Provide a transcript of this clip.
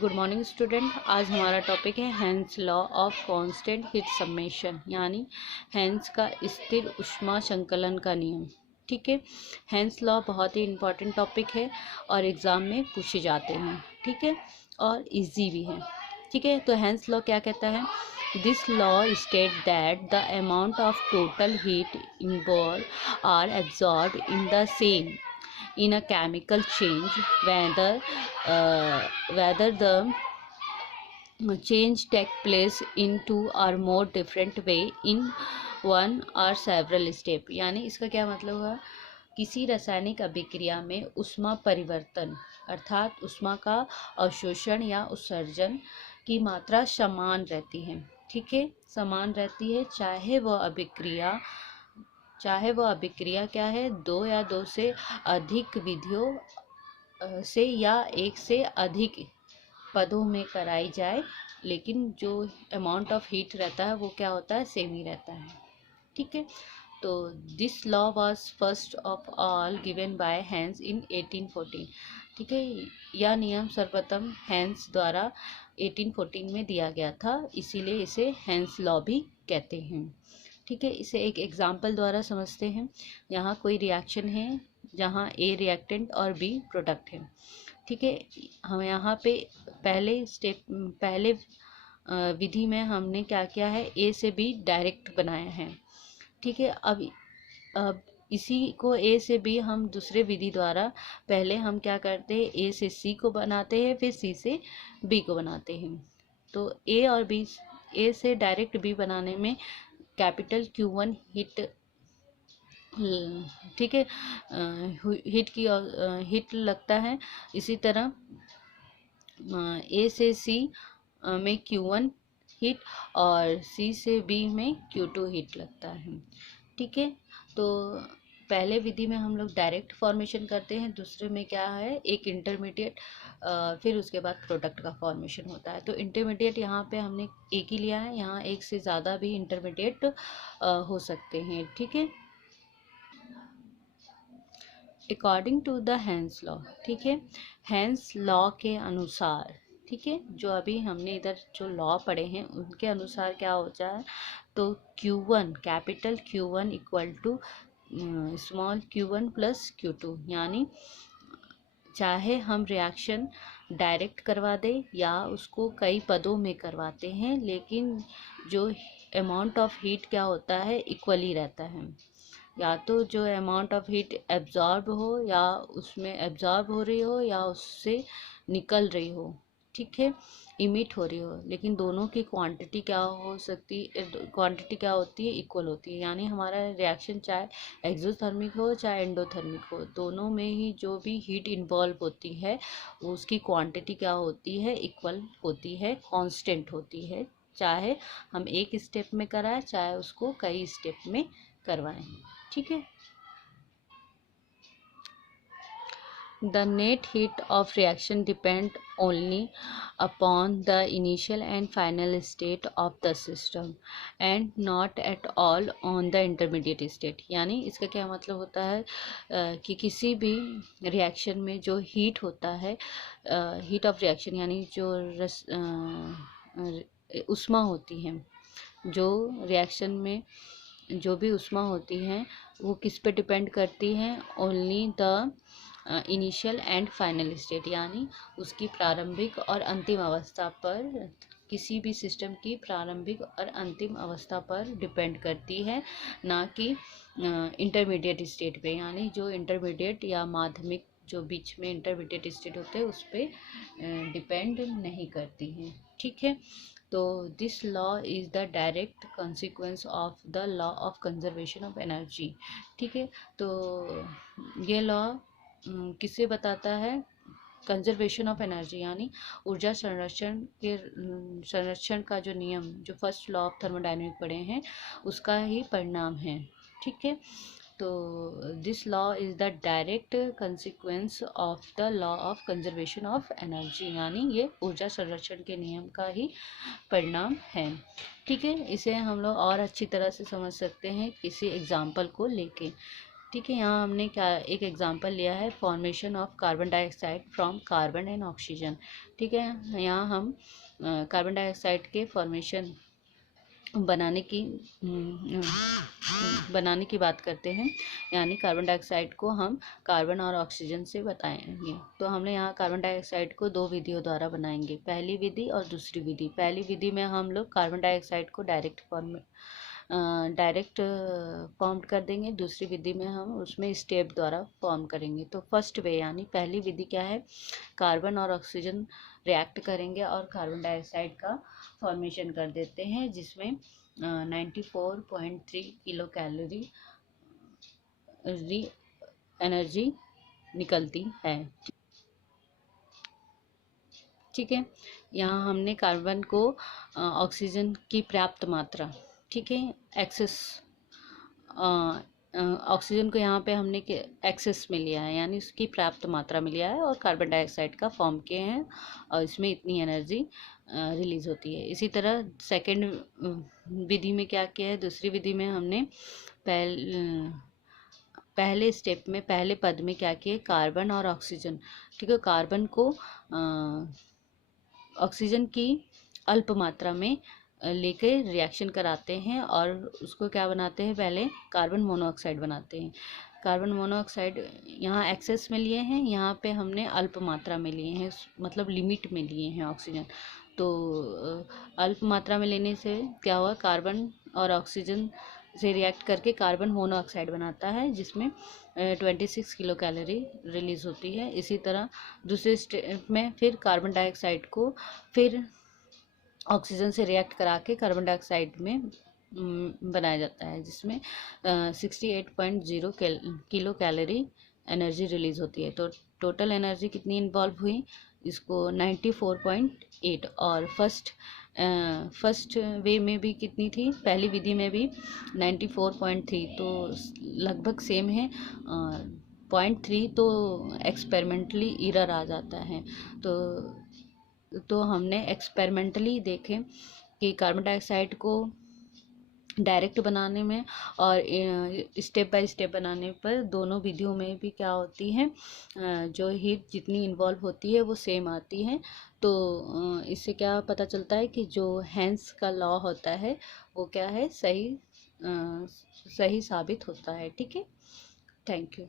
Good morning student. आज हमारा topic है hence law of constant heat summation, यानी हेंस का स्थिर ऊष्मा संकलन का नियम। ठीक है, हेंस लॉ बहुत ही इम्पोर्टेंट टॉपिक है और एग्ज़ाम में पूछे जाते हैं। ठीक है, और इजी भी है। ठीक है, तो हेंस लॉ क्या कहता है? This law state that the amount of total heat involve or absorb in the same in a chemical change, whether the change take place in two or more different way in one or several step। यानी इसका क्या मतलब है? किसी रासायनिक अभिक्रिया में ऊष्मा परिवर्तन अर्थात ऊष्मा का अवशोषण या उत्सर्जन की मात्रा समान रहती है। ठीक है, समान रहती है, चाहे वह अभिक्रिया क्या है, दो या दो से अधिक विधियों से या एक से अधिक पदों में कराई जाए, लेकिन जो अमाउंट ऑफ हीट रहता है वो क्या होता है, सेम ही रहता है। ठीक है, तो this law was first of all given by Hess in 1814। ठीक है, यह नियम सर्वप्रथम हेंस द्वारा 1814 में दिया गया था, इसीलिए इसे हेंस लॉ भी कहते हैं। ठीक है, इसे एक एग्जाम्पल द्वारा समझते हैं। यहाँ कोई रिएक्शन है जहाँ ए रिएक्टेंट और बी प्रोडक्ट है। ठीक है, हम यहाँ पे पहले विधि में हमने क्या किया है, ए से बी डायरेक्ट बनाया है। ठीक है, अब इसी को ए से बी हम दूसरे विधि द्वारा पहले हम क्या करते हैं, ए से सी को बनाते हैं, फिर सी से बी को बनाते हैं। तो ए और बी, ए से डायरेक्ट बी बनाने में कैपिटल Q1 हीट, ठीक है, हीट लगता है। इसी तरह ए से सी में Q1 हीट और सी से बी में Q2 हीट लगता है। ठीक है, तो पहले विधि में हम लोग डायरेक्ट फॉर्मेशन करते हैं, दूसरे में क्या है, एक इंटरमीडिएट, फिर उसके बाद प्रोडक्ट का फॉर्मेशन होता है। तो इंटरमीडिएट यहाँ पे हमने एक ही लिया है, यहाँ एक से ज़्यादा भी इंटरमीडिएट हो सकते हैं। ठीक है, according to the Hess law. ठीक है, हेंस लॉ के अनुसार, ठीक है, जो अभी हमने इधर जो लॉ पढ़े हैं उनके अनुसार क्या हो जाए, तो Q1 capital Q1 equal to small Q1 plus Q2, यानी चाहे हम रिएक्शन डायरेक्ट करवा दें या उसको कई पदों में करवाते हैं, लेकिन जो अमाउंट ऑफ हीट क्या होता है, इक्वली रहता है। या तो जो अमाउंट ऑफ हीट एब्जॉर्ब हो, या उसमें एब्जॉर्ब हो रही हो, या उससे निकल रही हो, ठीक है, इमिट हो रही हो, लेकिन दोनों की क्वांटिटी क्या होती है, इक्वल होती है। यानी हमारा रिएक्शन चाहे एक्सोथर्मिक हो चाहे एंडोथर्मिक हो, दोनों में ही जो भी हीट इन्वॉल्व होती है उसकी क्वांटिटी क्या होती है, इक्वल होती है, कांस्टेंट होती है, चाहे हम एक स्टेप में कराएं चाहे उसको कई स्टेप में करवाएं। ठीक है, The net heat of reaction depend only upon the initial and final state of the system and not at all on the intermediate state। यानी इसका क्या मतलब होता है, कि किसी भी रिएक्शन में जो हीट होता है, हीट ऑफ रिएक्शन यानी जो ऊष्मा होती है, जो रिएक्शन में जो भी ऊष्मा होती है वो किस पे डिपेंड करती है, only the initial and final state, यानी उसकी प्रारंभिक और अंतिम अवस्था पर, किसी भी सिस्टम की प्रारंभिक और अंतिम अवस्था पर डिपेंड करती है, ना कि इंटरमीडिएट स्टेट पे। यानी जो इंटरमीडिएट या माध्यमिक जो बीच में इंटरमीडिएट स्टेट होते हैं उस पर डिपेंड नहीं करती हैं। ठीक है, तो this law is the direct consequence of the law of conservation of energy. ठीक है, तो ये लॉ किसे बताता है, कंजर्वेशन ऑफ एनर्जी, यानी ऊर्जा संरक्षण का जो नियम, जो फर्स्ट लॉ ऑफ थर्मोडायनेमिक पढ़े हैं उसका ही परिणाम है। ठीक है, तो this law is the direct consequence of the law of conservation of energy, यानी ये ऊर्जा संरक्षण के नियम का ही परिणाम है। ठीक है, इसे हम लोग और अच्छी तरह से समझ सकते हैं किसी एग्जाम्पल को लेके। ठीक है, यहाँ हमने क्या एक एग्जांपल लिया है, formation of carbon dioxide from carbon and oxygen. ठीक है, यहाँ हम कार्बन डाइऑक्साइड के फॉर्मेशन बनाने की बनाने की बात करते हैं, यानी कार्बन डाइऑक्साइड को हम कार्बन और ऑक्सीजन से बताएंगे। तो हमने यहाँ कार्बन डाइऑक्साइड को दो विधियों द्वारा बनाएंगे, पहली विधि और दूसरी विधि। पहली विधि में हम लोग कार्बन डाइऑक्साइड को डायरेक्ट फॉर्म कर देंगे, दूसरी विधि में हम उसमें स्टेप द्वारा फॉर्म करेंगे। तो फर्स्ट वे यानी पहली विधि क्या है, कार्बन और ऑक्सीजन रिएक्ट करेंगे और कार्बन डाइऑक्साइड का फॉर्मेशन कर देते हैं, जिसमें 94.3 किलो कैलोरी एनर्जी निकलती है। ठीक है, यहाँ हमने कार्बन को ऑक्सीजन की पर्याप्त मात्रा, ठीक है, एक्सेस, ऑक्सीजन को यहाँ पे हमने एक्सेस में लिया है, यानी उसकी पर्याप्त मात्रा में लिया है, और कार्बन डाइऑक्साइड का फॉर्म किए हैं और इसमें इतनी एनर्जी रिलीज होती है। इसी तरह सेकेंड विधि में क्या किया है, दूसरी विधि में हमने पहले स्टेप में पहले पद में क्या किए, कार्बन और ऑक्सीजन, ठीक है, कार्बन को ऑक्सीजन की अल्प मात्रा में लेके रिएक्शन कराते हैं और उसको क्या बनाते हैं, पहले कार्बन मोनोऑक्साइड बनाते हैं। कार्बन मोनोऑक्साइड यहाँ एक्सेस में लिए हैं, यहाँ पे हमने अल्प मात्रा में लिए हैं, मतलब लिमिट में लिए हैं ऑक्सीजन। तो अल्प मात्रा में लेने से क्या हुआ, कार्बन और ऑक्सीजन से रिएक्ट करके कार्बन मोनोऑक्साइड बनाता है, जिसमें 26 किलो कैलोरी रिलीज होती है। इसी तरह दूसरे स्टेप में फिर कार्बन डाइऑक्साइड को फिर ऑक्सीजन से रिएक्ट करा के कार्बन डाइऑक्साइड में बनाया जाता है, जिसमें 68.0 किलो कैलोरी एनर्जी रिलीज होती है। तो टोटल एनर्जी कितनी इन्वॉल्व हुई, इसको 94.8, और फर्स्ट वे में भी कितनी थी, पहली विधि में भी 94.3, तो लगभग सेम है। 0.3 तो एक्सपेरिमेंटली एरर आ जाता है। तो हमने एक्सपेरिमेंटली देखे कि कार्बन डाइऑक्साइड को डायरेक्ट बनाने में और स्टेप बाय स्टेप बनाने पर दोनों विधियों में भी क्या होती है, जो हीट जितनी इन्वॉल्व होती है वो सेम आती है। तो इससे क्या पता चलता है कि जो हेंस का लॉ होता है वो क्या है, सही साबित होता है। ठीक है, थैंक यू।